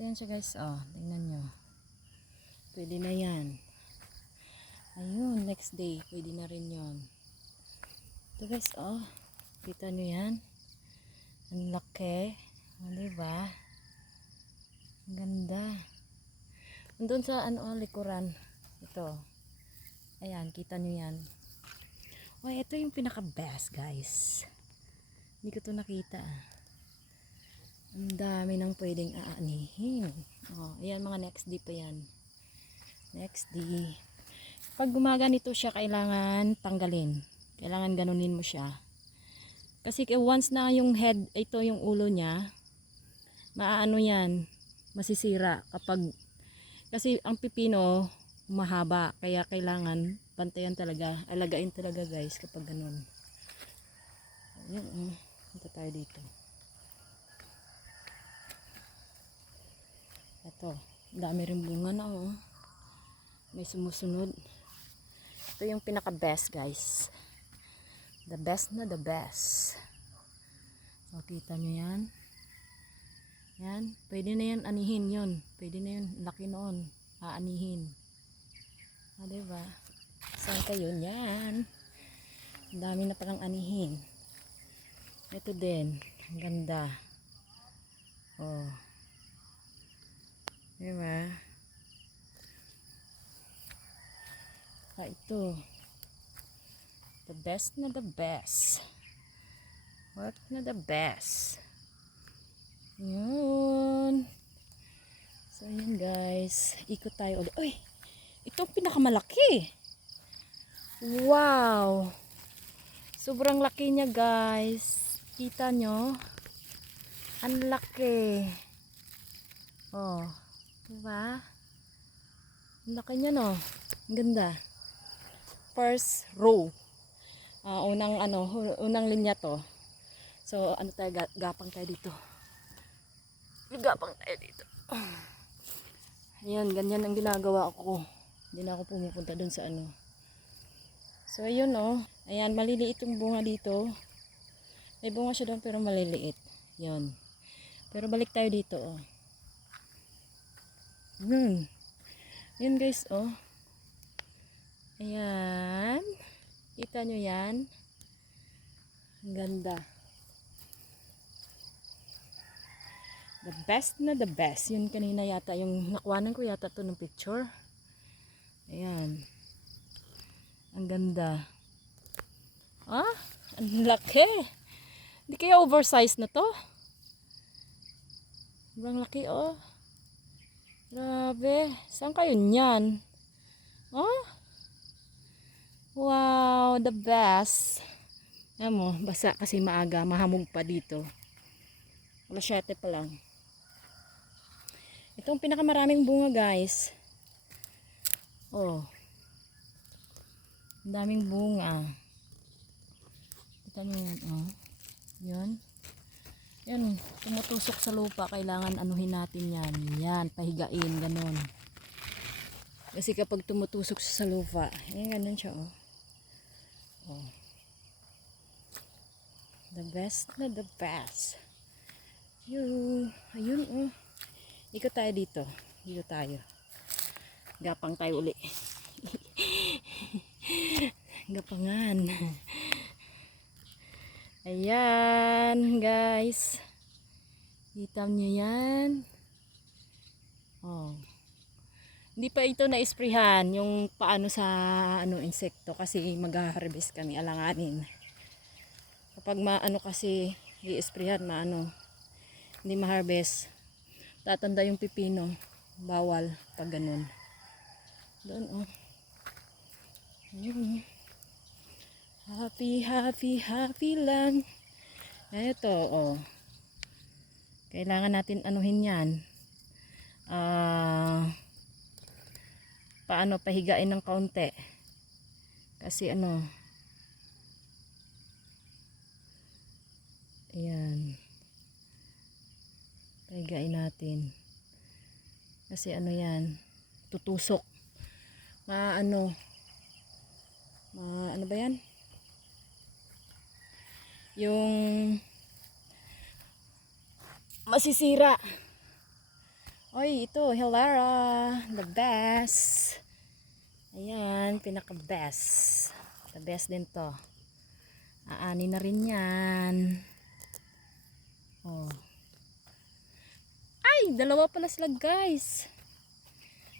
Ito yan siya guys. Oh, tingnan nyo. Pwede na yan. Ayun, next day. Pwede na rin yon. Ito guys, oh. Kita nyo yan. Ang laki. Oh, diba? Ang ganda. Andun sa likuran. Ito. Ayan, kita nyo yan. Oh, ito yung pinaka best guys. Hindi ko to nakita. Ang dami nang pwedeng aanihin. Oh, ayan, mga next day pa yan. Next day. Pag gumaganito siya, kailangan tanggalin. Kailangan ganunin mo siya. Kasi once na yung head, ito yung ulo niya, maaano yan, masisira kapag, kasi ang pipino mahaba, kaya kailangan bantayan talaga, alagain talaga guys kapag ganun. Ayan, punta tayo dito. Ito, dami rin bunga na oh. May sumusunod. Ito yung pinaka best guys. The best na the best. So, kita nyo yan. Yan, pwede na yan anihin yun. Pwede na yun, laki noon. Aanihin. O, diba? Saan kayo yan? Ang dami na palang anihin. Ito din. Ang ganda. Oh. Diba? Ito. The best na the best. Work na the best. Yun. So, yun guys. Ikot tayo ulit. Uy! Ito ang pinakamalaki. Wow! Sobrang laki niya guys. Kita nyo? Ang laki. Oh. Diba? Ang laki niya no. Ang ganda. First row. Unang linya to. So, tayo, gapang tayo dito. Gapang tayo dito. Ayan, ganyan ang ginagawa ko. Hindi na ako pumupunta dun sa ano. So, ayun oh. Ayan, maliliit yung bunga dito. May bunga siya doon pero maliliit. Yun. Pero balik tayo dito oh. Yun guys oh. Ayan. Kita nyo yan. Ang ganda. The best na the best. Yun kanina yata. Yung nakuhanan ko yata to ng picture. Ayan. Ang ganda. Ah? Ang laki. Hindi kaya oversized na to? Sobrang laki oh. Grabe. Saan kayo nyan? Oh? Wow, the best. Alam mo, basa kasi maaga, mahamog pa dito. Alas 7 pa lang. Ito ang pinakamaraming bunga guys. Oh. Ang daming bunga. Kita nyo yan, oh. Yun. Yan, tumutusok sa lupa, kailangan anuhin natin yan. Yan, pahigain, ganun. Kasi kapag tumutusok sa lupa, ganun siya, oh. Oh. The best na the best. Ayun oh. Ikot tayo dito. Dito tayo. Gapang tayo uli. Gapangan. Ayan guys. Kita nyo yan. Oh. Hindi pa ito na-sprayhan yung paano sa insekto kasi mag-harvest kami alanganin. Kapag kasi i-sprayhan hindi ma-harvest. Tatanda yung pipino. Bawal pag ganun. Doon oh. Ayun. Happy, happy, happy lang. Ito oh. Kailangan natin anuhin yan. Paano pahigain ng kaunti kasi ayan, pahigain natin kasi yan, tutusok ano ba yan, yung masisira Oy, ito, Hilara, the best. Ayan, pinaka-best. The best din to. Aani na rin yan. Oh. Ay, dalawa pala sila guys.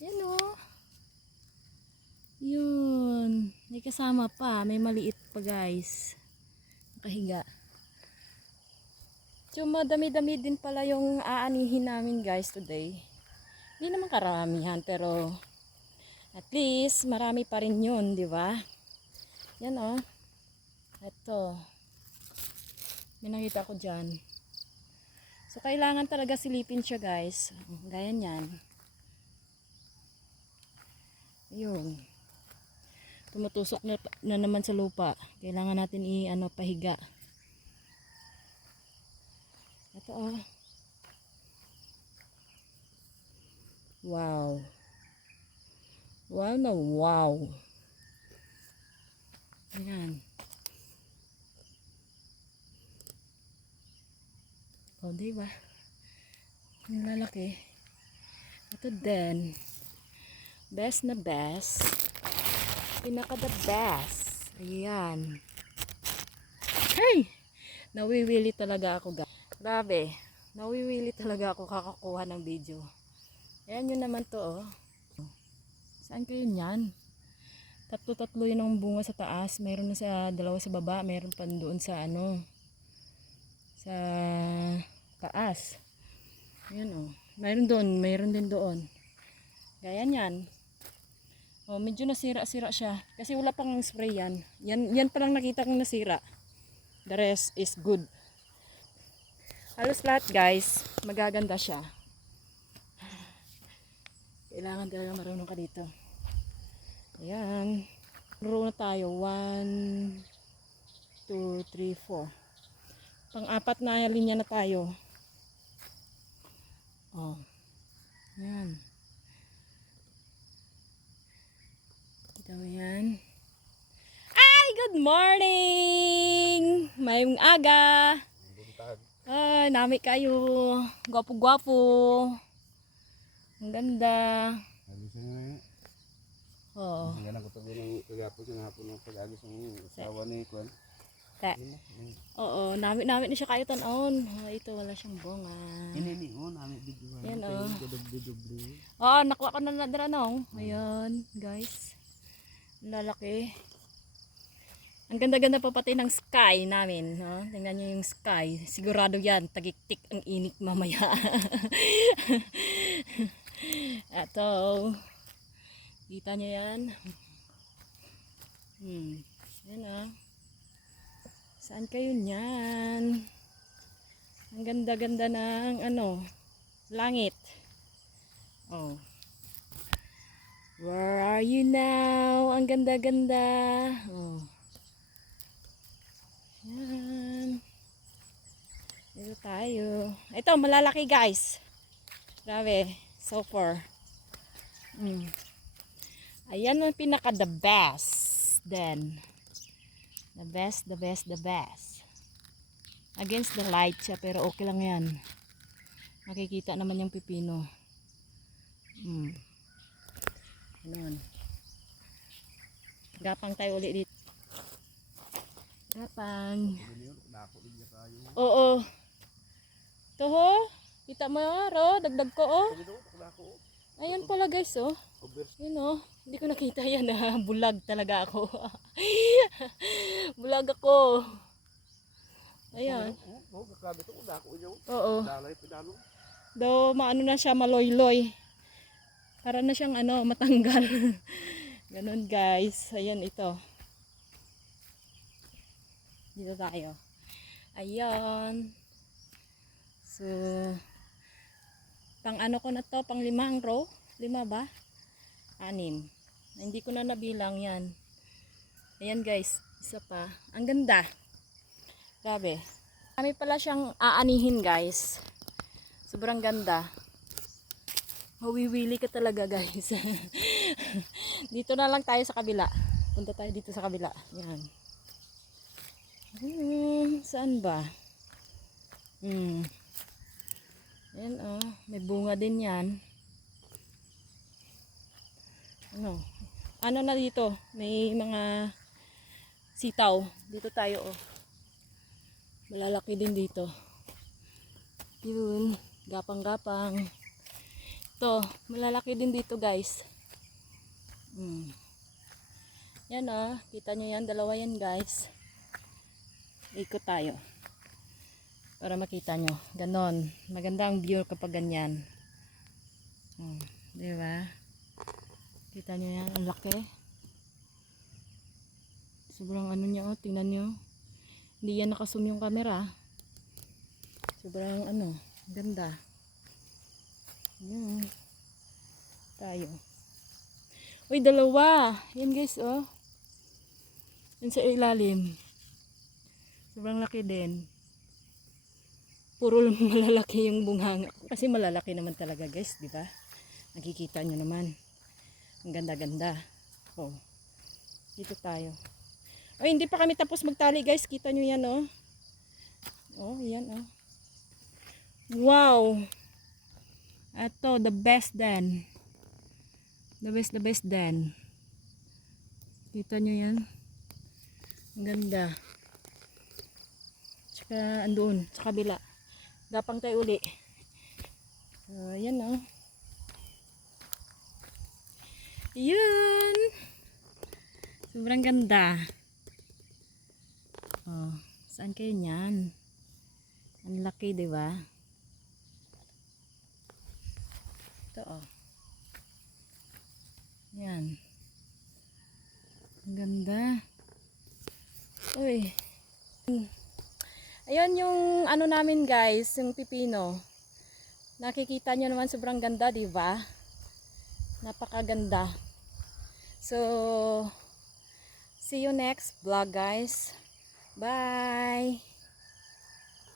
Yan oh. Yun. May kasama pa. May maliit pa guys. Nakahiga. So, madami-dami din pala yung aanihin namin guys today. Hindi naman karamihan pero at least marami pa rin yun, di ba? Yan oh. Ito. May nakita ko dyan. So, kailangan talaga silipin siya guys. Gaya niyan. Yun. Tumutusok na naman sa lupa. Kailangan natin pahiga. Ito oh. Wow. Wow na wow. Ayan. O, diba? Yung lalaki. Ito din. Best na best. Pinaka the best. Ayan. Hey! Nawiwili talaga ako guys. Grabe. Nawiwili talaga ako kakakuha ng video. Ayan yun naman to oh. Saan kayo nyan? Tatlo-tatlo yun ang bunga sa taas. Mayroon na sa dalawa sa baba. Mayroon pa doon sa sa taas. Ayan oh. Mayroon doon. Mayroon din doon. Gaya nyan. Oh, medyo nasira-sira siya. Kasi wala pang spray yan. Yan pa lang nakita kong nasira. The rest is good. Halos lahat guys. Magaganda siya. Kailangan talaga marunong ka dito. Ayan. Row na tayo. 1, 2, 3, 4. Pang-apat na linya na tayo. Oh. Ayan. Kita mo yan. Ay! Good morning! Mayong aga! Ay, nami kayo. Gwapo-gwapo. Ang ganda. Agis na Oo. Hindi na ko tabi ng kagapos ng hapon ng pag-agis ng asawa ni Kwan. Oo, nami na siya kayo tanon. Oh, ito wala siyang bunga. Ini namin video. Yan oh. Dubli. Oo, nakuha ko na nadara nung. Ayan, guys. Ang lalaki. Ang ganda-ganda pa pati ng sky namin. No? Tingnan nyo yung sky. Sigurado yan, tagiktik ang init mamaya. Ito. Kita nyo yan? Yan ah. Saan kayo nyan? Ang ganda-ganda ng langit. Oh. Where are you now? Ang ganda-ganda. Oh. Yan. Dito tayo. Ito, malalaki guys. Grabe. So far. Ayan ang pinaka the best. Then. The best, the best, the best. Against the light siya. Pero okay lang yan. Makikita naman yung pipino. Ganun. Gapang tayo ulit dito. Gapang. Oo. Ito ho. Kita mo ro. Dagdag ko oh. Ayun pala guys oh. Yun oh. Hindi ko nakita yan ah. Bulag talaga ako. Bulag ako. Ayan. Oo. Do maano na siya maloy-loy. Para na siyang matanggal. Ganon guys. Ayan ito. Dito tayo. Ayan. So, pang ko na to, pang 5 row. 5 ba? 6. Hindi ko na nabilang yan. Ayan guys, isa pa. Ang ganda. Grabe. Kami pala siyang aanihin guys. Sobrang ganda. Mawiwili ka talaga guys. Dito na lang tayo sa kabila. Punta tayo dito sa kabila. Yan. Saan ba? Ayan oh, may bunga din yan. Ano na dito? May mga sitaw. Dito tayo oh. Malalaki din dito. Yun, gapang-gapang. Ito, malalaki din dito guys. Yan oh, kita nyo yan, dalawa yan guys. Ikot tayo. Para makita nyo. Ganon. Maganda ang view kapag ganyan. Diba? Kita nyo yan, ang laki. Sobrang ano niya oh, tingnan nyo. Hindi yan nakazoom yung camera. Sobrang ano, ganda. Yan. Tayo. Uy, dalawa. Yan guys, oh. Yan sa ilalim. Sobrang laki din. Puro malalaki yung bunganga. Kasi malalaki naman talaga guys, di ba? Nakikita nyo naman. Ang ganda-ganda. Oh. Dito tayo. Ay, hindi pa kami tapos magtali guys. Kita nyo yan, oh. Oh, yan, oh. Wow! Ito, the best then. The best then. Kita nyo yan? Ang ganda. Tsaka, andun, sa kabila. Gapang tayo uli. Yan, oh. Yun! Sobrang ganda. Oh, saan kayo niyan? Ang laki, di ba? Ito, oh. Yan. Ang ganda. Uy. Ayun yung ano namin guys, yung pipino. Nakikita nyo naman sobrang ganda, di ba? Napakaganda. So, see you next vlog guys. Bye!